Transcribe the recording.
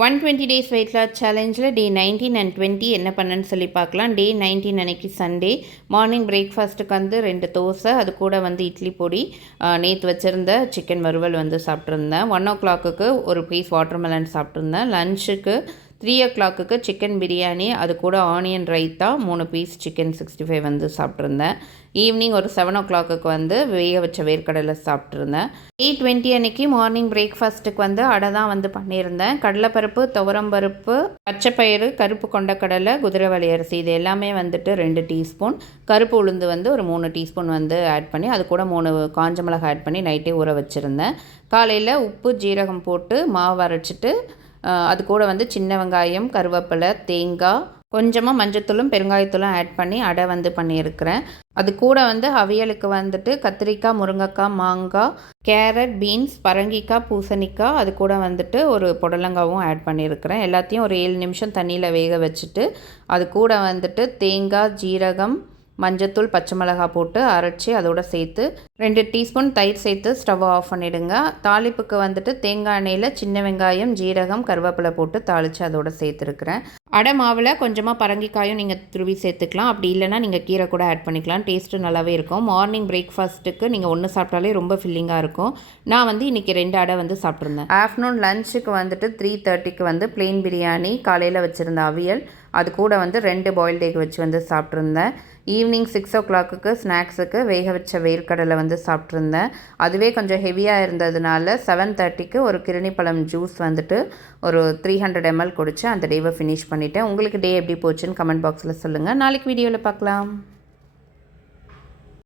120 days weight loss சேலஞ்சில் day 19 and 20 என்ன பண்ணேன்னு சொல்லி பார்க்கலாம். டே 19 அன்னைக்கு சண்டே மார்னிங் பிரேக்ஃபாஸ்ட்டுக்கு வந்து 2 தோசை, அது கூட வந்து இட்லி பொடி, நேற்று வச்சுருந்த சிக்கன் வறுவல் வந்து சாப்பிட்ருந்தேன். 1 o'clock ஒரு பீஸ் வாட்டர்மெலன் சாப்பிட்ருந்தேன். லஞ்சுக்கு 3 o'clock சிக்கன் பிரியாணி, அது கூட ஆனியன் ரைத்தா, 3 பீஸ் சிக்கன் 65 வந்து சாப்பிட்ருந்தேன். ஈவினிங் ஒரு 7 o'clock வந்து வேக வச்ச வேர்க்கடலை சாப்பிட்ருந்தேன். 8:20 அன்னைக்கு மார்னிங் பிரேக்ஃபாஸ்ட்டுக்கு வந்து அடை தான் வந்து பண்ணியிருந்தேன். கடலைப்பருப்பு, துவரம்பருப்பு, பச்சைப்பயிறு, கருப்பு கொண்டக்கடலை, குதிரைவாலி அரிசி இது எல்லாமே வந்துட்டு 2 டீஸ்பூன், கருப்பு உளுந்து வந்து ஒரு 3 டீஸ்பூன் வந்து ஆட் பண்ணி, அது கூட 3 காஞ்ச மிளகாய் ஆட் பண்ணி நைட்டே ஊற வச்சுருந்தேன். காலையில் உப்பு ஜீரகம் போட்டு மாவு அரைச்சிட்டு, அது கூட வந்து சின்ன வெங்காயம், கருவேப்பிலை, தேங்காய், கொஞ்சமாக மஞ்சத்தூளும் பெருங்காயத்தூளும் ஆட் பண்ணி அடை வந்து பண்ணியிருக்கிறேன். அது கூட வந்து அவியலுக்கு வந்துட்டு கத்திரிக்காய், முருங்கைக்காய், மாங்காய், கேரட், பீன்ஸ், பரங்கிக்காய், பூசணிக்காய், அது கூட வந்துட்டு ஒரு புடலங்காவும் ஆட் பண்ணியிருக்கிறேன். எல்லாத்தையும் ஒரு 7 நிமிஷம் தண்ணியில் வேக வச்சுட்டு, அது கூட வந்துட்டு தேங்காய், ஜீரகம், மஞ்சத்தூள், பச்சை மிளகாய் போட்டு அரைச்சி அதோட சேர்த்து 2 டீஸ்பூன் தயிர் சேர்த்து ஸ்டவ் ஆஃப் பண்ணிவிடுங்க. தாளிப்புக்கு வந்துட்டு தேங்காய் எண்ணெயில் சின்ன வெங்காயம், ஜீரகம், கருவேப்பிலை போட்டு தாளித்து அதோட சேர்த்துருக்குறேன். அடை மாவில் கொஞ்சமாக பரங்கிக்காயும் நீங்கள் துருவி சேர்த்துக்கலாம். அப்படி இல்லைனா நீங்கள் கீரை கூட ஆட் பண்ணிக்கலாம். டேஸ்ட்டு நல்லாவே இருக்கும். மார்னிங் பிரேக்ஃபாஸ்ட்டுக்கு நீங்கள் ஒன்று சாப்பிட்டாலே ரொம்ப ஃபில்லிங்காக இருக்கும். நான் வந்து இன்றைக்கி 2 அடை வந்து சாப்பிட்ருந்தேன். ஆஃப்டர்நூன் லஞ்சுக்கு வந்துட்டு 3:30 வந்து பிளெயின் பிரியாணி, காலையில் வச்சுருந்த அவியல், அது கூட வந்து 2 பாயில்ட் எக் வச்சு வந்து சாப்பிட்ருந்தேன். ஈவினிங் 6 o'clock ஸ்நாக்ஸுக்கு வேக வச்ச வேர்க்கடலை வந்து சாப்பிட்ருந்தேன். அதுவே கொஞ்சம் ஹெவியாக இருந்ததுனால 7:30 ஒரு கிருணிப்பழம் ஜூஸ் வந்துட்டு ஒரு 300 ml குடித்து அந்த டேவை ஃபினிஷ் பண்ணிவிட்டேன். உங்களுக்கு டே எப்படி போச்சுன்னு கமெண்ட் பாக்ஸில் சொல்லுங்கள். நாளைக்கு வீடியோவில் பார்க்கலாம்.